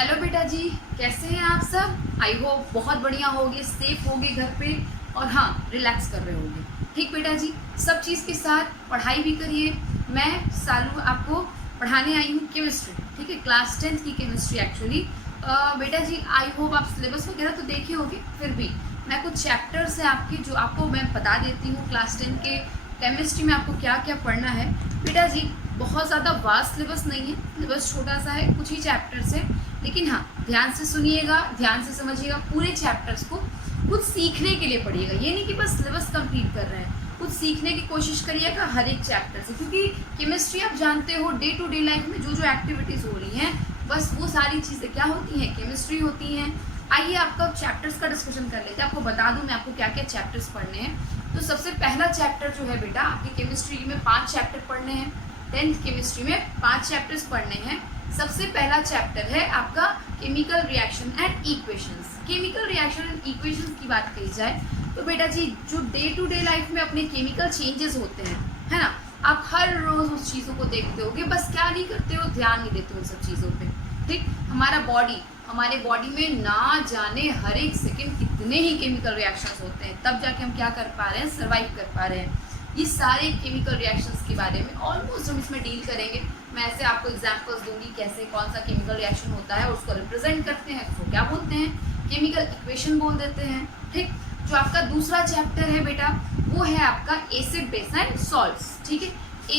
Hello बेटा जी, कैसे हैं आप सब। आई होप बहुत बढ़िया होगे, सेफ होगे घर पे और हाँ रिलैक्स कर रहे होंगे। ठीक बेटा जी, सब चीज़ के साथ पढ़ाई भी करिए। मैं सालू आपको पढ़ाने आई हूँ केमिस्ट्री, ठीक है, क्लास 10th की केमिस्ट्री एक्चुअली। बेटा जी आई होप आप सिलेबस वगैरह तो देखे होंगे, फिर भी मैं कुछ चैप्टर्स हैं आपके जो आपको मैं बता देती हूँ। क्लास 10 के केमिस्ट्री में आपको क्या क्या पढ़ना है बेटा जी। बहुत ज़्यादा वास्ट सिलेबस नहीं है, सिलेबस छोटा सा है, कुछ ही चैप्टर्स है, लेकिन हाँ ध्यान से सुनिएगा, ध्यान से समझिएगा। पूरे चैप्टर्स को कुछ सीखने के लिए पढ़िएगा, ये नहीं कि बस सिलेबस कंप्लीट कर रहे हैं, कुछ सीखने की कोशिश करिएगा हर एक चैप्टर से। क्योंकि केमिस्ट्री आप जानते हो डे टू डे लाइफ में जो जो एक्टिविटीज़ हो रही हैं बस वो सारी चीज़ें क्या होती हैं, केमिस्ट्री होती हैं। आइए आपका चैप्टर्स का डिस्कशन कर लेते हैं। आपको बता दूं मैं आपको क्या क्या चैप्टर्स पढ़ने हैं। तो सबसे पहला चैप्टर जो है बेटा, आपकी केमिस्ट्री में 5 चैप्टर पढ़ने हैं। 10th केमिस्ट्री में 5 चैप्टर्स पढ़ने हैं। सबसे पहला चैप्टर है आपका chemical reaction and equations. Chemical reaction and equations की बात कही जाए तो बेटा जी जो डे टू डे लाइफ में अपने केमिकल चेंजेस होते हैं, है ना, आप हर रोज उस चीज़ों को देखते होगे, बस क्या नहीं करते हो, ध्यान नहीं देते हो उन सब चीज़ों पे। ठीक, हमारे बॉडी में ना जाने हर एक सेकंड कितने ही केमिकल रिएक्शंस होते हैं, तब जाके हम क्या कर पा रहे हैं, सर्वाइव कर पा रहे हैं। ये सारे केमिकल रिएक्शंस के बारे में ऑलमोस्ट हम इसमें डील करेंगे। मैं ऐसे आपको एग्जांपल्स दूंगी कैसे कौन सा केमिकल रिएक्शन होता है, उसको रिप्रेजेंट करते हैं, उसको क्या बोलते हैं, केमिकल इक्वेशन बोल देते हैं। ठीक, जो आपका दूसरा चैप्टर है बेटा वो है आपका एसिड बेस एंड सॉल्ट्स। ठीक है,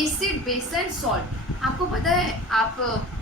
एसिड बेस एंड सॉल्ट। आपको पता है आप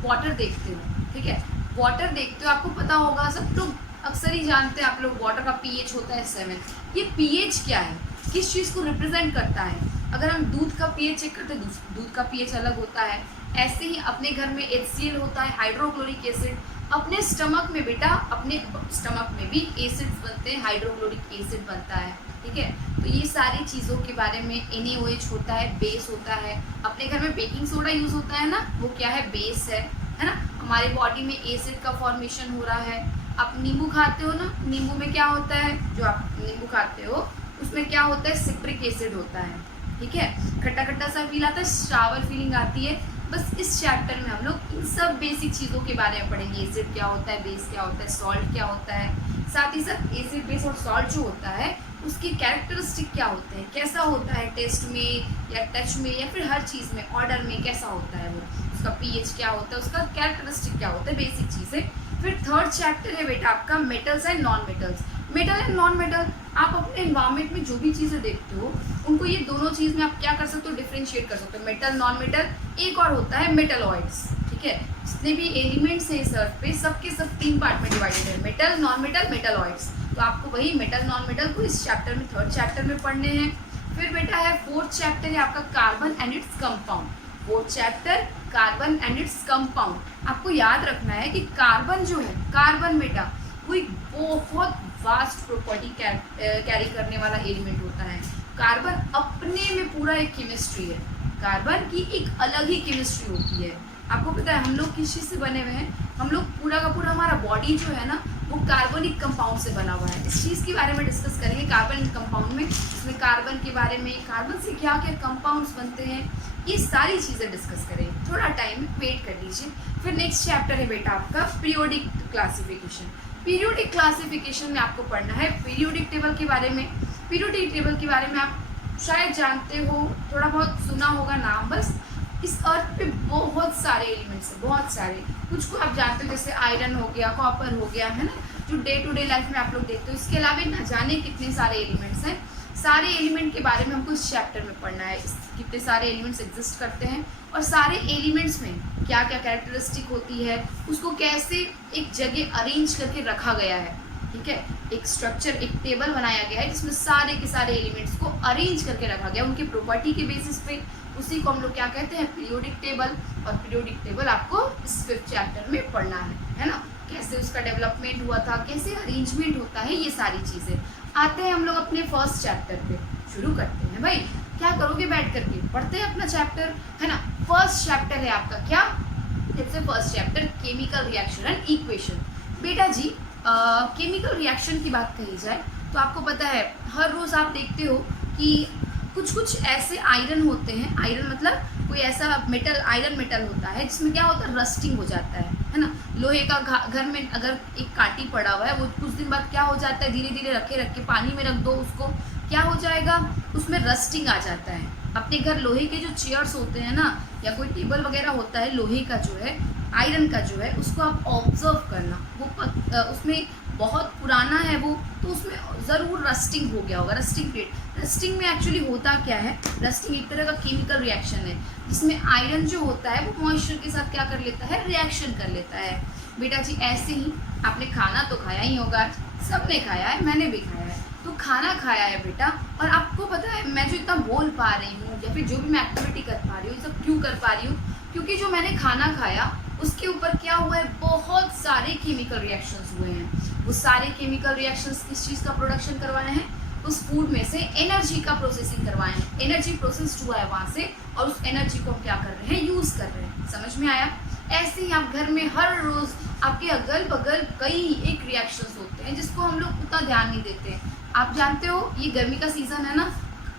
वाटर देखते हो, ठीक है, वाटर देखते हो, आपको पता होगा, सब लोग अक्सर ही जानते हैं आप लोग, वाटर का पीएच होता है 7। ये पीएच क्या है, किस चीज़ को रिप्रेजेंट करता है। अगर हम दूध का पीएच चेक करते हैं, दूध का पीएच अलग होता है। ऐसे ही अपने घर में HCl होता है, हाइड्रोक्लोरिक एसिड। अपने स्टमक में बेटा, अपने स्टमक में भी एसिड्स बनते हैं, हाइड्रोक्लोरिक एसिड बनता है। ठीक है, तो ये सारी चीज़ों के बारे में NaOH होता है, बेस होता है। अपने घर में बेकिंग सोडा यूज़ होता है ना, वो क्या है, बेस है ना। हमारे बॉडी में एसिड का फॉर्मेशन हो रहा है। आप नींबू खाते हो ना, नींबू में क्या होता है, जो आप नींबू खाते हो उसमें क्या होता है, सिट्रिक एसिड होता है। ठीक है, खट्टा खट्टा सा फील आता है, शावर फीलिंग आती है। बस इस चैप्टर में हम लोग इन सब बेसिक चीज़ों के बारे में पढ़ेंगे। एसिड क्या होता है, बेस क्या होता है, सॉल्ट क्या होता है। साथ ही साथ एसिड बेस और सॉल्ट जो होता है उसकी कैरेक्टरिस्टिक क्या होते हैं, कैसा होता है टेस्ट में या टच में या फिर हर चीज़ में, ऑर्डर में कैसा होता है वो, उसका पीएच क्या होता है, उसका कैरेक्टरिस्टिक क्या होता है, बेसिक चीज़ें। फिर थर्ड चैप्टर है बेटा आपका metals and non metals. Metal and non metal, आप अपने एनवायरमेंट में जो भी चीज़ें देखते हो उनको ये दोनों चीज़ में आप क्या कर सकते हो, डिफ्रेंशिएट कर सकते हो, मेटल नॉन मेटल। एक और होता है मेटलॉइड्स। ठीक है, जितने भी एलिमेंट्स हैं इस अर्थ पे सबके सब 3 पार्ट में डिवाइडेड है, मेटल, नॉन मेटल, मेटलॉइड्स। तो आपको वही मेटल नॉन मेटल को इस चैप्टर में, थर्ड चैप्टर में पढ़ने हैं। फिर बेटा है फोर्थ चैप्टर है आपका carbon and its compound. Fourth chapter carbon and its compound. आपको याद रखना है कि कार्बन जो है, कार्बन बेटा वो एक बहुत वास्ट प्रॉपर्टी कैरी करने वाला एलिमेंट होता है। कार्बन अपने में पूरा एक केमिस्ट्री है, कार्बन की एक अलग ही केमिस्ट्री होती है। आपको पता है हम लोग किस चीज़ से बने हुए हैं, हम लोग पूरा का पूरा हमारा बॉडी जो है ना वो कार्बनिक कंपाउंड से बना हुआ है। इस चीज़ के बारे में डिस्कस करेंगे कार्बनिक कंपाउंड में, इसमें कार्बन के बारे में, कार्बन से क्या क्या कंपाउंड्स बनते हैं, ये सारी चीज़ें डिस्कस करेंगे। थोड़ा टाइम वेट कर लीजिए। फिर नेक्स्ट चैप्टर है बेटा आपका पीरियोडिक क्लासिफिकेशन। पीरियोडिक क्लासिफिकेशन में आपको पढ़ना है पीरियोडिक टेबल के बारे में। पीरियोडिक टेबल के बारे में आप शायद जानते हो, थोड़ा बहुत सुना होगा नाम बस। इस अर्थ पे बहुत सारे एलिमेंट्स हैं, बहुत सारे। कुछ को आप जानते हो जैसे आयरन हो गया, कॉपर हो गया, है ना, जो डे टू डे लाइफ में आप लोग देखते हो। इसके अलावा ना जाने कितने सारे एलिमेंट्स हैं। सारे एलिमेंट के बारे में हमको इस चैप्टर में पढ़ना है, कितने सारे एलिमेंट्स एग्जिस्ट करते हैं और सारे एलिमेंट्स में क्या क्या कैरेक्टरिस्टिक होती है, उसको कैसे एक जगह अरेंज करके रखा गया है। ठीक है, एक स्ट्रक्चर, एक टेबल बनाया गया है जिसमें सारे के सारे एलिमेंट्स को अरेंज करके रखा गया उनकी प्रॉपर्टी के बेसिस पे। उसी को हम लोग क्या कहते हैं, पीरियोडिक टेबल। और पीरियोडिक टेबल आपको इस 5th चैप्टर में पढ़ना है ना, कैसे उसका डेवलपमेंट हुआ था, कैसे अरेंजमेंट होता है, ये सारी चीज़ें। आते हैं हम लोग अपने फर्स्ट चैप्टर पे, शुरू करते हैं। भाई क्या करोगे, बैठ करके पढ़ते हैं अपना चैप्टर, है ना। फर्स्ट चैप्टर है आपका क्या, सबसे first chapter chemical reaction and equation. बेटा जी केमिकल रिएक्शन की बात कही जाए तो आपको पता है हर रोज़ आप देखते हो कि कुछ कुछ ऐसे आयरन होते हैं, आयरन मतलब कोई ऐसा मेटल, आयरन मेटल होता है जिसमें क्या होता है, रस्टिंग हो जाता है ना। लोहे का घर में अगर एक काटी पड़ा हुआ है, वो कुछ दिन बाद क्या हो जाता है, धीरे धीरे रखे पानी में रख दो उसको, क्या हो जाएगा, उसमें रस्टिंग आ जाता है। अपने घर लोहे के जो चेयर्स होते हैं ना, या कोई टेबल वगैरह होता है लोहे का जो है, आयरन का जो है, उसको आप ऑब्जर्व करना, वो उसमें बहुत पुराना है वो, तो उसमें ज़रूर रस्टिंग हो गया होगा, रस्टिंग पीरियड। रस्टिंग में एक्चुअली होता क्या है, रस्टिंग एक तरह का केमिकल रिएक्शन है जिसमें आयरन जो होता है वो मॉइस्चर के साथ क्या कर लेता है, रिएक्शन कर लेता है। बेटा जी ऐसे ही आपने खाना तो खाया ही होगा, सबने खाया है, मैंने भी खाया है, तो खाना खाया है बेटा, और आपको पता है मैं जो इतना बोल पा रही हूँ या फिर जो भी मैं एक्टिविटी कर पा रही हूँ, ये सब क्यों कर पा रही हूँ, क्योंकि जो मैंने खाना खाया उसके ऊपर क्या हुआ है, बहुत सारे केमिकल रिएक्शंस हुए हैं। वो सारे केमिकल रिएक्शंस किस चीज़ का प्रोडक्शन करवाए हैं, उस फूड में से एनर्जी का प्रोसेसिंग करवाए हैं, एनर्जी प्रोसेस्ड हुआ है वहाँ से, और उस एनर्जी को हम क्या कर रहे हैं, यूज़ कर रहे हैं। समझ में आया? ऐसे ही आप घर में हर रोज़ आपके अगल बगल कई एक रिएक्शंस होते हैं जिसको हम लोग उतना ध्यान नहीं देते हैं। आप जानते हो ये गर्मी का सीज़न है ना,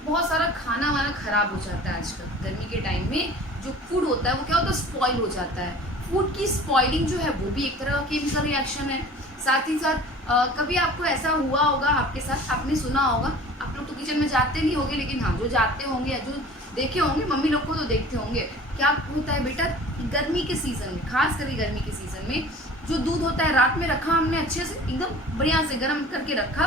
बहुत सारा खाना वाना ख़राब हो जाता है आजकल। गर्मी के टाइम में जो फूड होता है वो क्या होता है, स्पॉइल हो जाता है। फूड की स्पॉइलिंग जो है वो भी एक तरह का केमिकल रिएक्शन है। साथ ही साथ कभी आपको ऐसा हुआ होगा आपके साथ, आपने सुना होगा, आप लोग तो किचन में जाते नहीं होंगे, लेकिन हाँ जो जाते होंगे या जो देखे होंगे, मम्मी लोग को तो देखते होंगे, क्या होता है बेटा, गर्मी के सीज़न में, खास करके गर्मी के सीज़न में जो दूध होता है, रात में रखा हमने अच्छे से एकदम बढ़िया से गर्म करके रखा,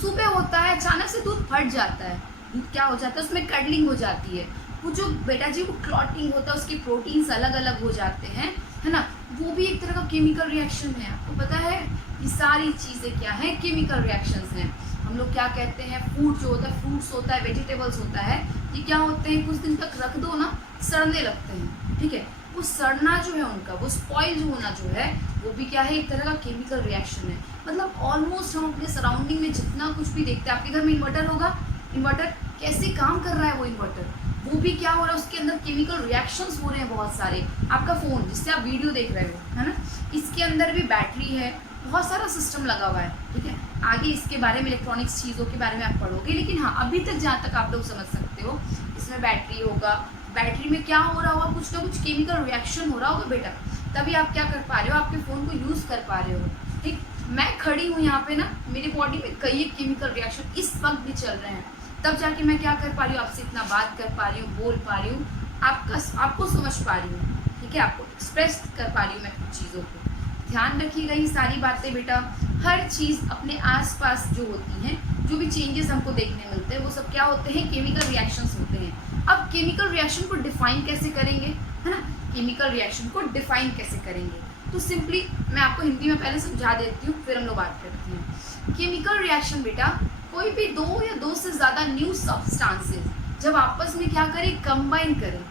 सुबह होता है अचानक से दूध फट जाता है, दूध क्या हो जाता है, उसमें कडलिंग हो जाती है, वो जो बेटा जी वो क्लॉटिंग होता है, उसके प्रोटीन्स अलग अलग हो जाते हैं, है ना, वो भी एक तरह का केमिकल रिएक्शन है। आपको पता है ये सारी चीज़ें क्या है, केमिकल रिएक्शंस हैं। हम लोग क्या कहते हैं, फूड जो होता है, फ्रूट्स होता है, वेजिटेबल्स होता है, ये क्या होते हैं, कुछ दिन तक रख दो ना, सड़ने लगते हैं, ठीक है, वो सड़ना जो है उनका, वो स्पॉइल जो होना जो है, वो भी क्या है, एक तरह का केमिकल रिएक्शन है। मतलब ऑलमोस्ट हम अपने सराउंडिंग में जितना कुछ भी देखते हैं, आपके घर में इन्वर्टर होगा, इन्वर्टर कैसे काम कर रहा है, वो इन्वर्टर, वो भी क्या हो रहा है, उसके अंदर केमिकल रिएक्शंस हो रहे हैं बहुत सारे। आपका फ़ोन जिससे आप वीडियो देख रहे हो, है ना, इसके अंदर भी बैटरी है, बहुत सारा सिस्टम लगा हुआ है, ठीक है। आगे इसके बारे में, इलेक्ट्रॉनिक्स चीज़ों के बारे में आप पढ़ोगे, लेकिन हाँ अभी तक जहाँ तक आप लोग समझ सकते हो, इसमें बैटरी होगा, बैटरी में क्या हो रहा होगा, कुछ ना कुछ केमिकल रिएक्शन हो रहा होगा बेटा, तभी आप क्या कर पा रहे हो, आपके फ़ोन को यूज़ कर पा रहे हो, ठीक। मैं खड़ी हूँ यहाँ पे ना, मेरी बॉडी में कई केमिकल रिएक्शन इस वक्त भी चल रहे हैं, तब जाके मैं क्या कर पा रही हूँ, आपसे इतना बात कर पा रही हूँ, बोल पा रही हूँ, आपको समझ पा रही हूँ, ठीक है, आपको एक्सप्रेस कर पा रही हूँ मैं कुछ चीज़ों को। ध्यान रखिएगा ये सारी बातें बेटा, हर चीज़ अपने आसपास जो होती हैं, जो भी चेंजेस हमको देखने मिलते हैं, वो सब क्या होते हैं, केमिकल रिएक्शंस होते हैं। अब केमिकल रिएक्शन को डिफाइन कैसे करेंगे, है ना, केमिकल रिएक्शन को डिफाइन कैसे करेंगे, तो सिंपली मैं आपको हिंदी में पहले समझा देती हूँ, फिर हम लोग बात करते हैं। केमिकल रिएक्शन बेटा कोई भी दो या दो से ज़्यादा न्यू सब्सटेंसेस जब आपस में क्या करें, कंबाइन करें,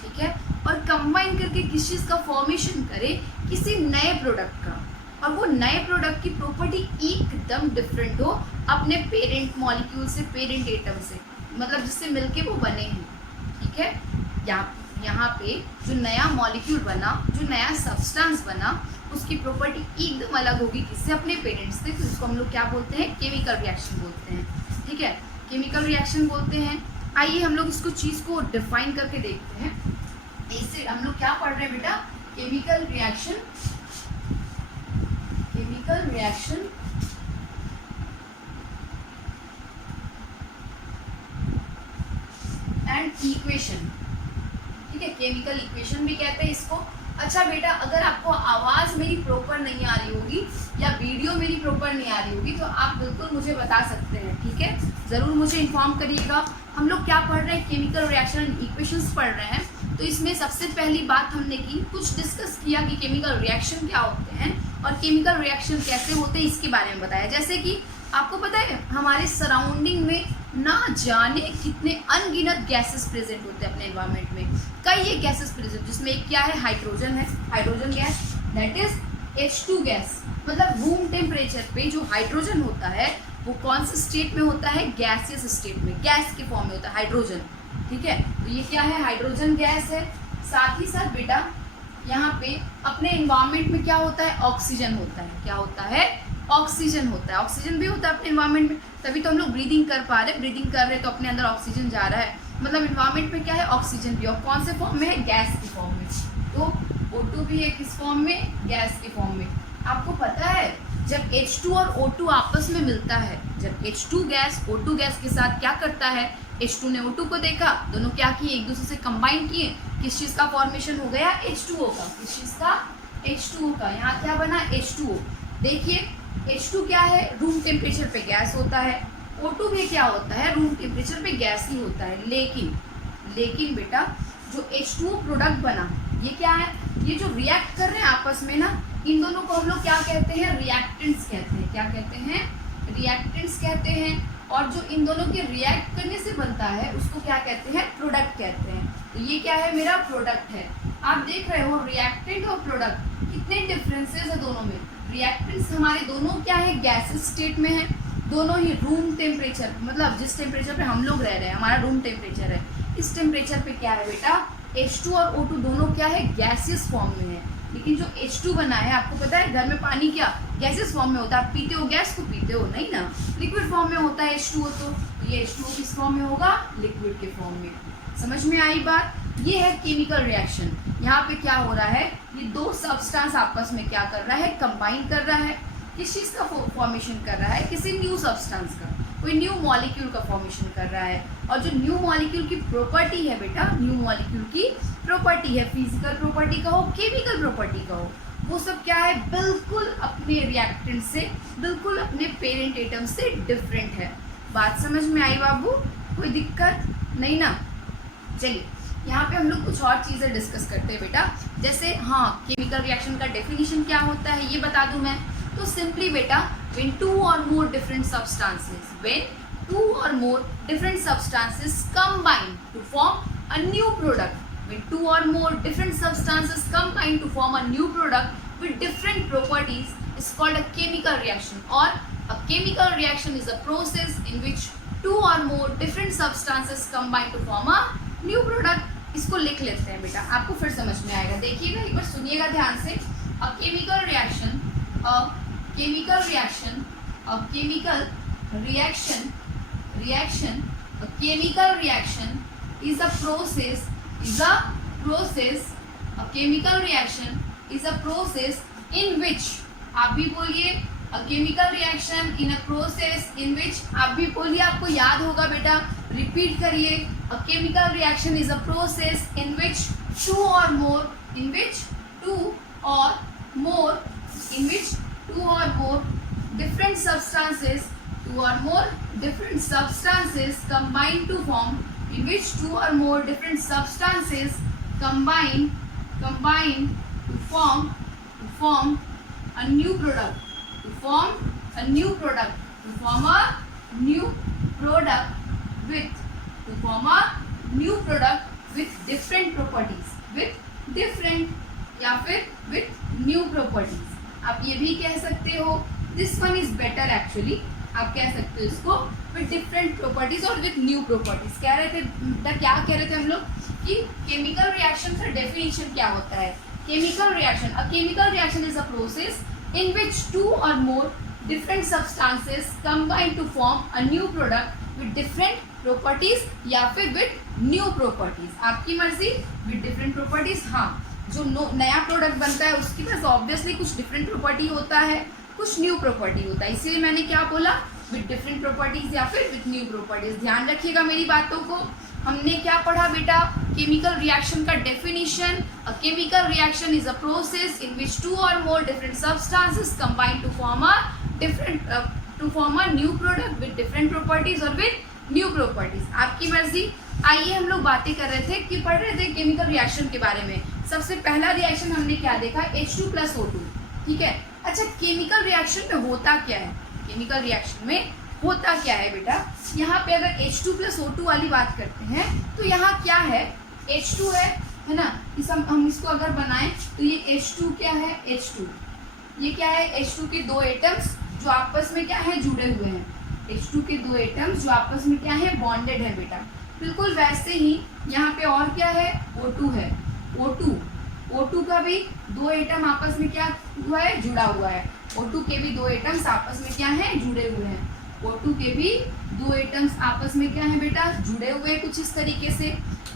ठीक है, और कंबाइन करके किस चीज़ का फॉर्मेशन करें, किसी नए प्रोडक्ट का, और वो नए प्रोडक्ट की प्रॉपर्टी एकदम डिफरेंट हो अपने पेरेंट मॉलिक्यूल से, पेरेंट एटम से, मतलब जिससे मिलके वो बने हैं, ठीक है। यहाँ पे जो नया मॉलिक्यूल बना, जो नया सब्सटेंस बना, उसकी प्रॉपर्टी एकदम अलग होगी किससे, अपने पेरेंट्स से, जिसको हम लोग क्या बोलते हैं, केमिकल रिएक्शन बोलते हैं, ठीक है, केमिकल रिएक्शन बोलते हैं। आइए हम लोग इसको चीज़ को डिफाइन करके देखते हैं। इससे हम लोग क्या पढ़ रहे हैं बेटा, केमिकल रिएक्शन एंड इक्वेशन, ठीक है, केमिकल इक्वेशन भी कहते हैं इसको। अच्छा बेटा अगर आपको आवाज़ मेरी प्रॉपर नहीं आ रही होगी या वीडियो मेरी प्रॉपर नहीं आ रही होगी तो आप बिल्कुल मुझे बता सकते हैं, ठीक है, ज़रूर मुझे इन्फॉर्म करिएगा। हम लोग क्या पढ़ रहे हैं, केमिकल रिएक्शन एंड इक्वेशंस पढ़ रहे हैं। तो इसमें सबसे पहली बात हमने की, कुछ डिस्कस किया कि केमिकल रिएक्शन क्या होते हैं और केमिकल रिएक्शन कैसे होते हैं, इसके बारे में बताया। जैसे कि आपको पता है हमारे सराउंडिंग में ना जाने कितने अनगिनत गैसेस प्रेजेंट होते हैं अपने एनवायरनमेंट में, कई ये गैसेस प्रेजेंट, जिसमें एक क्या है, हाइड्रोजन है, hydrogen gas, that is H2 gas. मतलब रूम टेम्परेचर पे जो हाइड्रोजन होता है वो कौन से स्टेट में होता है, गैसियस स्टेट में, गैस के फॉर्म में होता है हाइड्रोजन, ठीक है। तो ये क्या है, हाइड्रोजन गैस है। साथ ही साथ बेटा यहाँ पे अपने एनवायरनमेंट में क्या होता है, ऑक्सीजन होता है, क्या होता है, ऑक्सीजन होता है, ऑक्सीजन भी होता है अपने एनवायरनमेंट में, तभी तो हम लोग ब्रीदिंग कर पा रहे हैं, ब्रीदिंग कर रहे हैं तो अपने अंदर ऑक्सीजन जा रहा है, मतलब एनवायरनमेंट में क्या है, ऑक्सीजन भी, और कौन से फॉर्म में है, गैस के फॉर्म में। तो O2 भी है किस फॉर्म में, गैस के फॉर्म में। आपको पता है जब H2 और O2 आपस में मिलता है, जब H2 गैस O2 गैस के साथ क्या करता है, H2 ने O2 को देखा, दोनों क्या किए, एक दूसरे से कंबाइन किए, किस चीज़ का फॉर्मेशन हो गया, H2O का। किस चीज़ का, H2O का। यहाँ क्या बना, H2O। देखिए H2 क्या है, रूम टेम्परेचर पे गैस होता है, O2 भी क्या होता है, रूम टेम्परेचर पे गैस ही होता है। लेकिन बेटा जो H2O प्रोडक्ट बना, ये क्या है, ये जो रिएक्ट कर रहे हैं आपस में ना, इन दोनों को हम लोग क्या कहते हैं, रिएक्टेंट्स कहते हैं। क्या कहते हैं, रिएक्टेंट्स कहते हैं। और जो इन दोनों के रिएक्ट करने से बनता है उसको क्या कहते हैं, प्रोडक्ट कहते हैं। तो ये क्या है, मेरा प्रोडक्ट है। आप देख रहे हो रिएक्टेंट और प्रोडक्ट कितने डिफरेंसेस है दोनों में। रिएक्टेंट्स हमारे दोनों क्या है, गैसेस स्टेट में है, दोनों ही रूम टेम्परेचर, मतलब जिस टेम्परेचर पे हम लोग रह रहे हैं, हमारा रूम टेम्परेचर है, इस टेम्परेचर पे क्या है बेटा, H2 और O2 दोनों क्या है, गैसियस फॉर्म में है। लेकिन जो H2 बना है, आपको पता है घर में पानी क्या गैसियस फॉर्म में होता है। आप पीते हो गैस को, पीते हो नहीं ना, लिक्विड फॉर्म में होता है H2O। तो ये H2O किस फॉर्म में होगा, लिक्विड के फॉर्म में। समझ में आई बात। ये है केमिकल रिएक्शन। यहाँ पे क्या हो रहा है, ये दो सब्सटेंस आपस में क्या कर रहा है, कंबाइन कर रहा है। किस चीज़ का फॉर्मेशन कर रहा है, किसी न्यू सब्सटेंस का, कोई न्यू मॉलिक्यूल का फॉर्मेशन कर रहा है। और जो न्यू मॉलिक्यूल की प्रॉपर्टी है बेटा, न्यू मॉलिक्यूल की प्रॉपर्टी है, फिजिकल प्रॉपर्टी का हो, केमिकल प्रॉपर्टी का हो, वो सब क्या है, बिल्कुल अपने रिएक्टेंट से, बिल्कुल अपने पेरेंट एटम से डिफरेंट है। बात समझ में आई बाबू, कोई दिक्कत नहीं ना। चलिए यहाँ पे हम लोग कुछ और चीज़ें डिस्कस करते हैं बेटा। जैसे हाँ, केमिकल रिएक्शन का डेफिनेशन क्या होता है ये बता दूं मैं। तो सिंपली बेटा, when two or more different substances combine to form a new product, when two or more different substances combine to form a new product with different properties is called a chemical reaction. Or a chemical reaction is a process in which two or more different substances combine to form a new product. इसको लिख लेते हैं बेटा, आपको फिर समझ में आएगा। देखिएगा एक बार, सुनिएगा ध्यान से। a chemical reaction is a process in which, आप भी बोलिए, a chemical reaction in a process in which, आप भी बोलिए, आपको याद होगा बेटा, रिपीट करिए। a chemical reaction is a process in which two or more different substances combine to form, in which two or more different substances combine to form a new product, with different properties, या फिर with new properties। आप ये भी कह सकते हो, this one is better actually, आप कह सकते हो इसको विद डिफरेंट प्रॉपर्टीज और विद न्यू प्रॉपर्टीज। कह रहे थे बेटा, क्या कह रहे थे हम लोग कि केमिकल रिएक्शन का डेफिनेशन क्या होता है। Chemical reaction, a chemical reaction is a process in which two or more different substances combine to form a new product with different properties या फिर विद न्यू प्रॉपर्टीज। आपकी मर्जी, विद डिफरेंट प्रॉपर्टीज। हाँ, जो नया प्रोडक्ट बनता है उसके पास ऑब्वियसली कुछ डिफरेंट प्रॉपर्टी होता है, कुछ न्यू प्रॉपर्टी होता है, इसीलिए मैंने क्या बोला, विद डिफरेंट प्रॉपर्टीज या फिर विद न्यू प्रॉपर्टीज। ध्यान रखिएगा मेरी बातों को। हमने क्या पढ़ा बेटा, केमिकल रिएक्शन का definition. A chemical reaction is a process in which two or more different substances combine to form a new product with different properties और विद न्यू प्रॉपर्टीज। आपकी मर्जी। आइए हम लोग बातें कर रहे थे कि पढ़ रहे थे केमिकल रिएक्शन के बारे में। सबसे पहला रिएक्शन हमने क्या देखा, H2 + O2। ठीक है। अच्छा, केमिकल रिएक्शन में होता क्या है, केमिकल रिएक्शन में होता क्या है बेटा। यहाँ पे अगर H2 + O2 वाली बात करते हैं तो यहाँ क्या है, H2 है ना, हम इसको अगर बनाएं तो ये H2 क्या है, H2 ये क्या है, H2 के दो एटम्स जो आपस में क्या है, जुड़े हुए हैं। H2 के दो एटम्स जो आपस में क्या है, बॉन्डेड है बेटा। बिल्कुल वैसे ही यहाँ पे और क्या है, O2 है। O2 का भी दो एटम आपस में क्या हुआ है, जुड़ा हुआ है। O2 के भी दो एटम्स आपस में क्या है, जुड़े हुए हैं। O2 के भी दो एटम्स आपस में क्या है बेटा, जुड़े हुए कुछ इस तरीके से।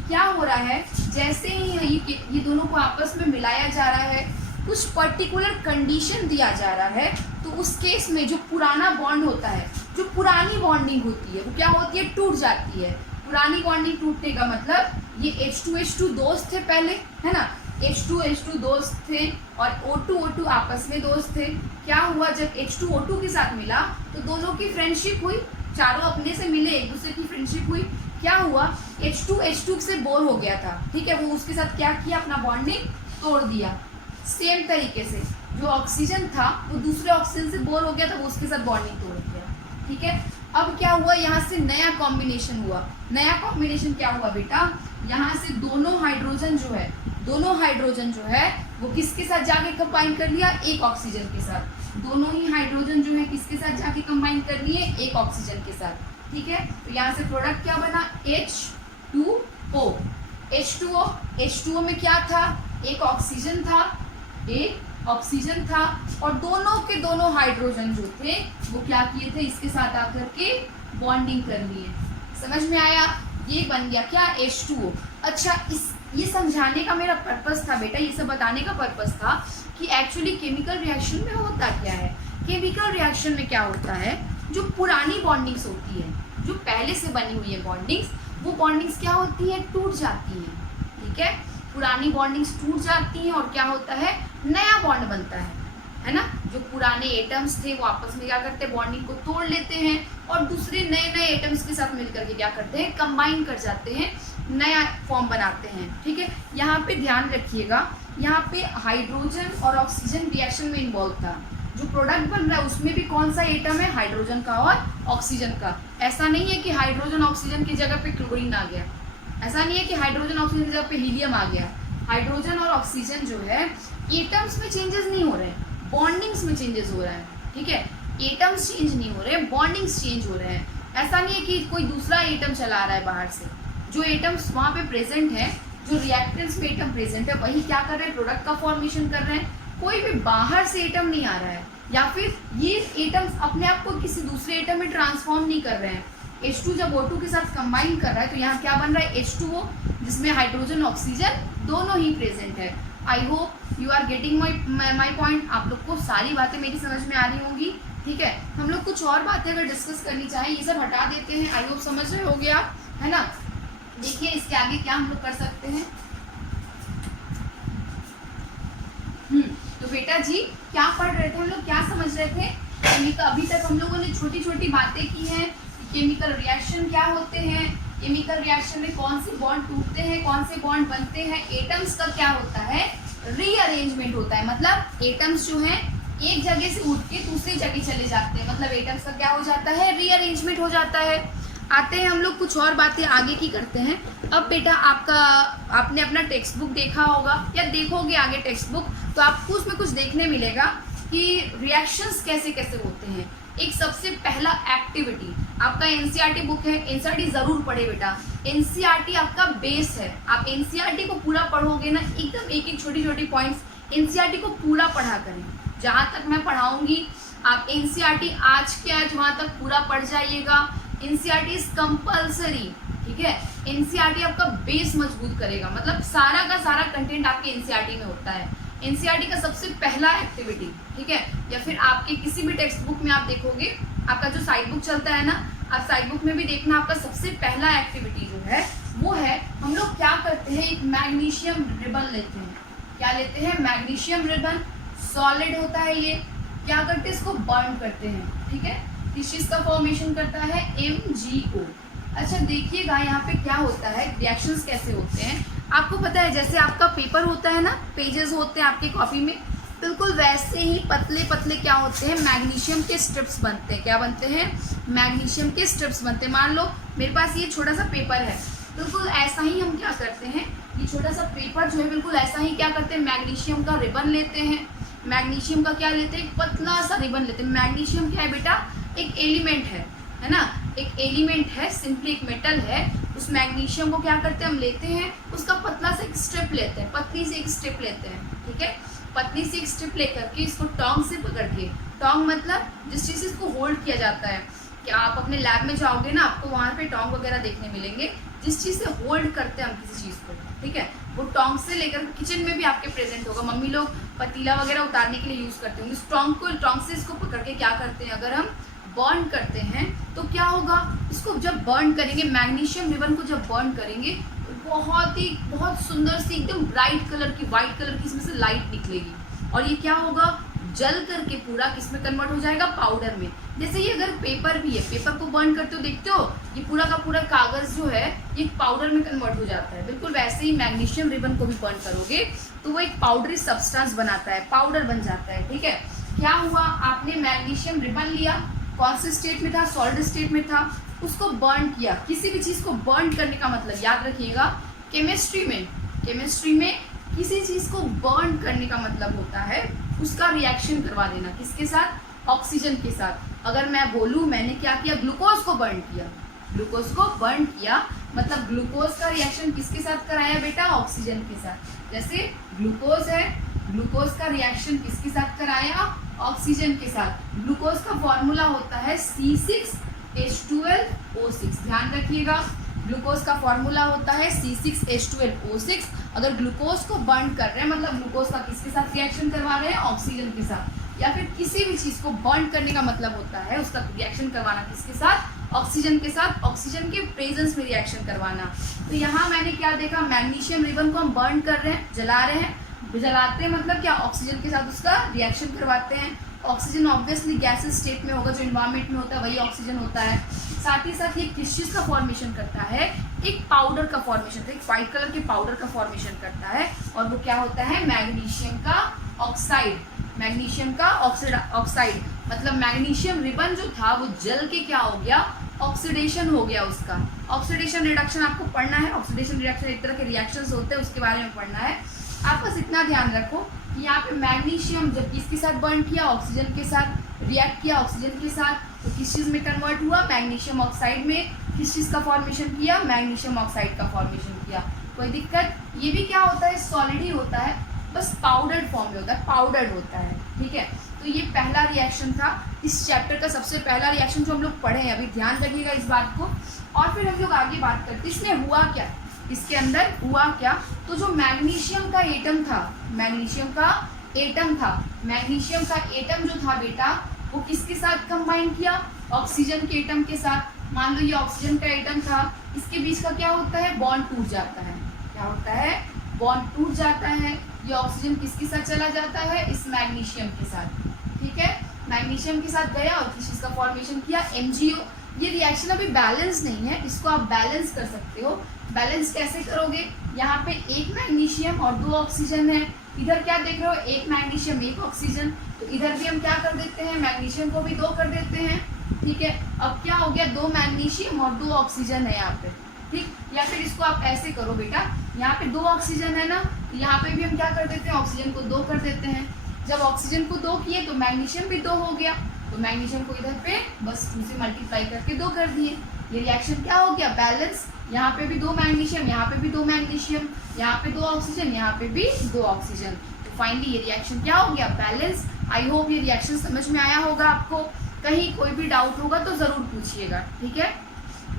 क्या हो रहा है, जैसे ही ये दोनों को आपस में मिलाया जा रहा है, कुछ पर्टिकुलर कंडीशन दिया जा रहा है, तो उस केस में जो पुराना बॉन्ड होता है, जो पुरानी बॉन्डिंग होती है, वो क्या होती है, टूट जाती है। पुरानी बॉन्डिंग टूटने का मतलब ये H2H2 दोस्त थे पहले, है ना, H2H2 दोस्त थे और O2O2 आपस में दोस्त थे। क्या हुआ, जब H2O2 के साथ मिला तो दोनों की फ्रेंडशिप हुई, चारों अपने से मिले, एक दूसरे की फ्रेंडशिप हुई। क्या हुआ, H2H2 से बोर हो गया था, ठीक है, वो उसके साथ क्या किया, अपना बॉन्डिंग तोड़ दिया। सेम तरीके से जो ऑक्सीजन था वो दूसरे ऑक्सीजन से बोर हो गया था, वो उसके साथ बॉन्डिंग तोड़ दिया, ठीक है। अब क्या हुआ, यहाँ से नया कॉम्बिनेशन हुआ। नया कॉम्बिनेशन क्या हुआ बेटा, यहाँ से दोनों हाइड्रोजन जो है वो किसके साथ जाके कंबाइन कर लिया, एक ऑक्सीजन के साथ। दोनों ही हाइड्रोजन जो है किसके साथ जाके कंबाइन कर लिए, एक ऑक्सीजन के साथ, ठीक है। तो यहाँ से प्रोडक्ट क्या बना, H2O। H2O में क्या था, एक ऑक्सीजन था और दोनों के दोनों हाइड्रोजन जो थे वो क्या किए थे, इसके साथ आकर के बॉन्डिंग कर लिए। समझ में आया, ये बन गया क्या, H2O। अच्छा, ये समझाने का मेरा पर्पस था बेटा, ये सब बताने का पर्पस था कि एक्चुअली केमिकल रिएक्शन में होता क्या है। केमिकल रिएक्शन में क्या होता है, जो पुरानी बॉन्डिंग्स होती है, जो पहले से बनी हुई है बॉन्डिंग्स, वो बॉन्डिंग्स क्या होती है, टूट जाती हैं, ठीक है। पुरानी बॉन्डिंग्स टूट जाती हैं और क्या होता है, नया बॉन्ड बनता है ना। जो पुराने एटम्स थे वो आपस में क्या करते हैं, बॉन्डिंग को तोड़ लेते हैं और दूसरे नए एटम्स के साथ मिलकर के क्या करते हैं, कंबाइन कर जाते हैं, नया फॉर्म बनाते हैं, ठीक है। यहाँ पे ध्यान रखिएगा, यहाँ पे हाइड्रोजन और ऑक्सीजन रिएक्शन में इन्वॉल्व था। जो प्रोडक्ट बन रहा है उसमें भी कौन सा एटम है, हाइड्रोजन का और ऑक्सीजन का। ऐसा नहीं है कि हाइड्रोजन ऑक्सीजन की जगह पे क्लोरीन आ गया, ऐसा नहीं है कि हाइड्रोजन ऑक्सीजन की जगह पे हीलियम आ गया। हाइड्रोजन और ऑक्सीजन जो है एटम्स में चेंजेस नहीं हो रहे, बॉन्डिंग्स में चेंजेस हो रहा है, ठीक है। एटम्स चेंज नहीं हो रहे, बॉन्डिंग्स चेंज हो रहे हैं। ऐसा नहीं है कि कोई दूसरा एटम चला रहा है बाहर से। जो एटम्स वहाँ पे प्रेजेंट है, जो रिएक्टेंट्स में एटम प्रेजेंट है, वही क्या कर रहे हैं, प्रोडक्ट का फॉर्मेशन कर रहे हैं। कोई भी बाहर से एटम नहीं आ रहा है, या फिर ये एटम्स अपने आप को किसी दूसरे एटम में ट्रांसफॉर्म नहीं कर रहे हैं। H2 जब O2 के साथ कंबाइन कर रहा है तो यहाँ क्या बन रहा है, H2O, जिसमें हाइड्रोजन ऑक्सीजन दोनों ही प्रेजेंट है। I hope you are getting my point. आप लोग को सारी बातें मेरी समझ में आ रही होंगी, ठीक है। हम लोग कुछ और बातें अगर डिस्कस करनी चाहें, ये सब हटा देते हैं। आई होप समझ रहे होगे आप, है ना। देखिए इसके आगे क्या हम लोग कर सकते हैं। तो बेटा जी क्या पढ़ रहे थे हम लोग, क्या समझ रहे थे। अभी तक हम लोगों ने छोटी छोटी बातें की हैं। केमिकल रिएक्शन क्या होते हैं, केमिकल रिएक्शन में कौन से बॉन्ड टूटते हैं, कौन से बॉन्ड बनते हैं। एटम्स का क्या होता है, रीअरेंजमेंट होता है। मतलब एटम्स जो हैं एक जगह से उठ के दूसरी जगह चले जाते हैं, मतलब एटम्स का क्या हो जाता है, रीअरेंजमेंट हो जाता है। आते हैं हम लोग कुछ और बातें आगे की करते हैं। अब बेटा आपने अपना टेक्स्ट बुक देखा होगा या देखोगे आगे टेक्स्ट बुक, तो आपको उसमें कुछ देखने मिलेगा कि रिएक्शंस कैसे कैसे होते हैं। एक सबसे पहला एक्टिविटी, आपका एनसीईआरटी बुक है, एनसीईआरटी जरूर पढ़े बेटा। एनसीईआरटी आपका बेस है। आप एनसीईआरटी को पूरा पढ़ोगे ना, एकदम एक एक छोटी छोटी पॉइंट्स एनसीईआरटी को पूरा पढ़ा करें। जहाँ तक मैं पढ़ाऊंगी आप एनसीईआरटी आज के आज वहाँ तक पूरा पढ़ जाइएगा। एनसीईआरटी इज कंपल्सरी, ठीक है। एनसीईआरटी आपका बेस मजबूत करेगा, मतलब सारा का सारा कंटेंट आपके एनसीईआरटी में होता है। एनसीईआरटी का सबसे पहला एक्टिविटी, ठीक है, या फिर आपके किसी भी टेक्स्ट बुक में आप देखोगे, आपका जो साइड बुक चलता है ना, आप साइड बुक में भी देखना, आपका सबसे पहला एक्टिविटी जो है वो है, हम लोग क्या करते हैं, एक मैग्नीशियम रिबन लेते हैं। क्या लेते हैं, मैग्नीशियम रिबन। सॉलिड होता है ये, क्या करते हैं, इसको बर्न करते हैं, ठीक है। किस चीज़ का फॉर्मेशन करता है, MgO। अच्छा देखिएगा यहाँ पे क्या होता है, रिएक्शंस कैसे होते हैं। आपको पता है जैसे आपका पेपर होता है ना, पेजेस होते हैं आपके कॉपी में, बिल्कुल वैसे ही पतले पतले क्या होते हैं, मैग्नीशियम के स्ट्रिप्स बनते हैं। क्या बनते हैं, मैग्नीशियम के स्ट्रिप्स बनते हैं। मान लो मेरे पास ये छोटा सा पेपर है, बिल्कुल ऐसा ही हम क्या करते हैं, ये छोटा सा पेपर जो है बिल्कुल ऐसा ही क्या करते हैं, मैग्नीशियम का रिबन लेते हैं। मैग्नीशियम का क्या लेते हैं, एक पतला सा रिबन लेते हैं। मैग्नीशियम क्या है बेटा, एक एलिमेंट है ना, एक एलिमेंट है, सिंपली एक मेटल है। उस मैग्नीशियम को क्या करते हैं, हम लेते हैं, उसका पतला से एक स्ट्रिप लेते हैं, पतली से एक स्ट्रिप लेते हैं, ठीक है। पतली से एक स्ट्रिप लेकर के इसको टोंग से पकड़ के, टोंग मतलब जिस चीज़ से इसको होल्ड किया जाता है, कि आप अपने लैब में जाओगे ना, आपको वहाँ पे टोंग वगैरह देखने मिलेंगे, जिस चीज़ से होल्ड करते हैं हम किसी चीज़ को, ठीक है, वो टोंग से लेकर किचन में भी आपके प्रेजेंट होगा। मम्मी लोग पतीला वगैरह उतारने के लिए यूज़ करते होंगे। इस टोंग से इसको पकड़ के क्या करते हैं, अगर हम बर्न करते हैं तो क्या होगा, इसको जब बर्न करेंगे, मैग्नीशियम रिबन को जब बर्न करेंगे तो बहुत सुंदर सी एकदम ब्राइट कलर की, वाइट कलर की इसमें से लाइट निकलेगी, और ये क्या होगा, जल करके पूरा किस में कन्वर्ट हो जाएगा, पाउडर में। जैसे ये अगर पेपर भी है, पेपर को बर्न करते हो देखते हो, ये पूरा का पूरा कागज जो है ये पाउडर में कन्वर्ट हो जाता है। बिल्कुल वैसे ही मैग्नीशियम रिबन को भी बर्न करोगे तो वो एक पाउडरी सब्सटेंस बनाता है, पाउडर बन जाता है, ठीक है। क्या हुआ, आपने मैग्नीशियम रिबन लिया, कौन से स्टेट में था, सॉलिड स्टेट में था, उसको बर्न किया। किसी भी चीज़ को बर्न करने का मतलब याद रखिएगा, केमिस्ट्री में किसी चीज़ को बर्न करने का मतलब होता है उसका रिएक्शन करवा देना, किसके साथ, ऑक्सीजन के साथ। अगर मैं बोलूँ मैंने क्या किया, ग्लूकोज को बर्न किया, ग्लूकोज को बर्न किया मतलब ग्लूकोज का रिएक्शन किसके साथ कराया बेटा, ऑक्सीजन के साथ। जैसे ग्लूकोज है, ग्लूकोज का रिएक्शन किसके साथ कराया, ऑक्सीजन के साथ। ग्लूकोज का फॉर्मूला होता है C6H12O6, ध्यान रखिएगा, ग्लूकोज का फॉर्मूला होता है C6H12O6। अगर ग्लूकोज को बर्न कर रहे हैं मतलब ग्लूकोज का किसके साथ रिएक्शन करवा रहे हैं, ऑक्सीजन के साथ। या फिर किसी भी चीज़ को बर्न करने का मतलब होता है उसका रिएक्शन करवाना किसके साथ, ऑक्सीजन के साथ, ऑक्सीजन के प्रेजेंस में रिएक्शन करवाना। तो यहाँ मैंने क्या देखा, मैग्नीशियम रिबन को हम बर्न कर रहे हैं, जला रहे हैं, जलाते हैं मतलब क्या, ऑक्सीजन के साथ उसका रिएक्शन करवाते हैं। ऑक्सीजन ऑब्वियसली गैसेस स्टेट में होगा, जो इन्वायरमेंट में होता है वही ऑक्सीजन होता है। साथ ही साथ ये किस चीज़ का फॉर्मेशन करता है, एक पाउडर का फॉर्मेशन, एक वाइट कलर के पाउडर का फॉर्मेशन करता है, और वो क्या होता है, मैग्नीशियम का ऑक्साइड। मैग्नीशियम का ऑक्साइड मतलब मैग्नीशियम रिबन जो था वो जल के क्या हो गया, ऑक्सीडेशन हो गया उसका। ऑक्सीडेशन रिडक्शन आपको पढ़ना है, ऑक्सीडेशन रिडक्शन एक तरह के रिएक्शंस होते हैं, उसके बारे में पढ़ना है। आप बस इतना ध्यान रखो कि यहाँ पे मैग्नीशियम जब किसके साथ बर्न किया, ऑक्सीजन के साथ, रिएक्ट किया ऑक्सीजन के साथ, तो किस चीज़ में कन्वर्ट हुआ, मैग्नीशियम ऑक्साइड में। किस चीज़ का फॉर्मेशन किया, मैग्नीशियम ऑक्साइड का फॉर्मेशन किया। कोई दिक्कत, ये भी क्या होता है, सॉलिड ही होता है, बस पाउडर्ड फॉर्म में होता है, पाउडर्ड होता है, ठीक है। तो ये पहला रिएक्शन था इस चैप्टर का, सबसे पहला रिएक्शन जो हम लोग पढ़े हैं, अभी ध्यान रखिएगा इस बात को। और फिर हम लोग आगे बात करते हैं इसमें हुआ क्या, इसके अंदर हुआ क्या। तो जो मैग्नीशियम का एटम था, मैग्नीशियम का एटम जो था बेटा, वो किसके साथ कंबाइन किया, ऑक्सीजन के एटम के साथ। मान लो ये ऑक्सीजन का एटम था, इसके बीच का क्या होता है, बॉन्ड टूट जाता है। क्या होता है, बॉन्ड टूट जाता है। ये ऑक्सीजन किसके साथ चला जाता है, इस मैग्नीशियम के साथ, ठीक है। मैग्नीशियम के साथ गया और किस चीज़ का फॉर्मेशन किया, MgO। ये रिएक्शन अभी बैलेंस नहीं है, इसको आप बैलेंस कर सकते हो। बैलेंस कैसे करोगे, यहाँ पे एक मैग्नीशियम और 2 ऑक्सीजन है, इधर क्या देख रहे हो, एक मैग्नीशियम 1 ऑक्सीजन, तो इधर भी हम क्या कर देते हैं, मैग्नीशियम को भी 2 कर देते हैं, ठीक है। अब क्या हो गया, 2 मैग्नीशियम और 2 ऑक्सीजन है यहाँ पे, ठीक। या फिर इसको आप ऐसे करो बेटा, यहाँ पे 2 ऑक्सीजन है ना, यहाँ पे भी हम क्या कर देते हैं, ऑक्सीजन को 2 कर देते हैं। जब ऑक्सीजन को 2 किए तो मैग्नीशियम भी 2 हो गया, तो मैग्नीशियम को इधर पे बस 2 से मल्टीप्लाई करके 2 कर दिए। ये रिएक्शन क्या हो गया, बैलेंस। यहाँ पे भी 2 मैग्नीशियम, यहाँ पे भी 2 मैग्नीशियम, यहाँ पे 2 ऑक्सीजन, यहाँ पे भी 2 ऑक्सीजन। तो फाइनली ये रिएक्शन क्या हो गया, बैलेंस। आई होप ये रिएक्शन समझ में आया होगा आपको। कहीं कोई भी डाउट होगा तो ज़रूर पूछिएगा, ठीक है।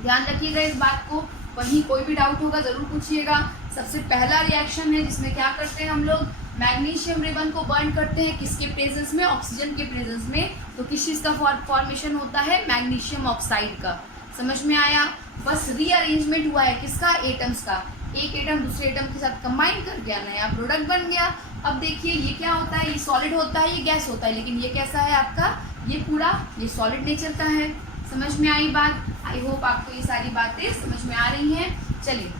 ध्यान रखिएगा इस बात को, वहीं कोई भी डाउट होगा ज़रूर पूछिएगा। सबसे पहला रिएक्शन है जिसमें क्या करते हैं हम लोग, मैग्नीशियम रिबन को बर्न करते हैं, किसके प्रेजेंस में, ऑक्सीजन के प्रेजेंस में। तो किस चीज़ का फॉर्मेशन होता है, मैग्नीशियम ऑक्साइड का। समझ में आया, बस रीअरेंजमेंट हुआ है किसका, एटम्स का। एक एटम दूसरे एटम के साथ कंबाइन कर गया, नया प्रोडक्ट बन गया। अब देखिए ये क्या होता है, ये सॉलिड होता है, ये गैस होता है, लेकिन ये कैसा है आपका, ये पूरा ये सॉलिड नेचर का है। समझ में आई बात, आई होप आपको ये सारी बातें समझ में आ रही हैं। चलिए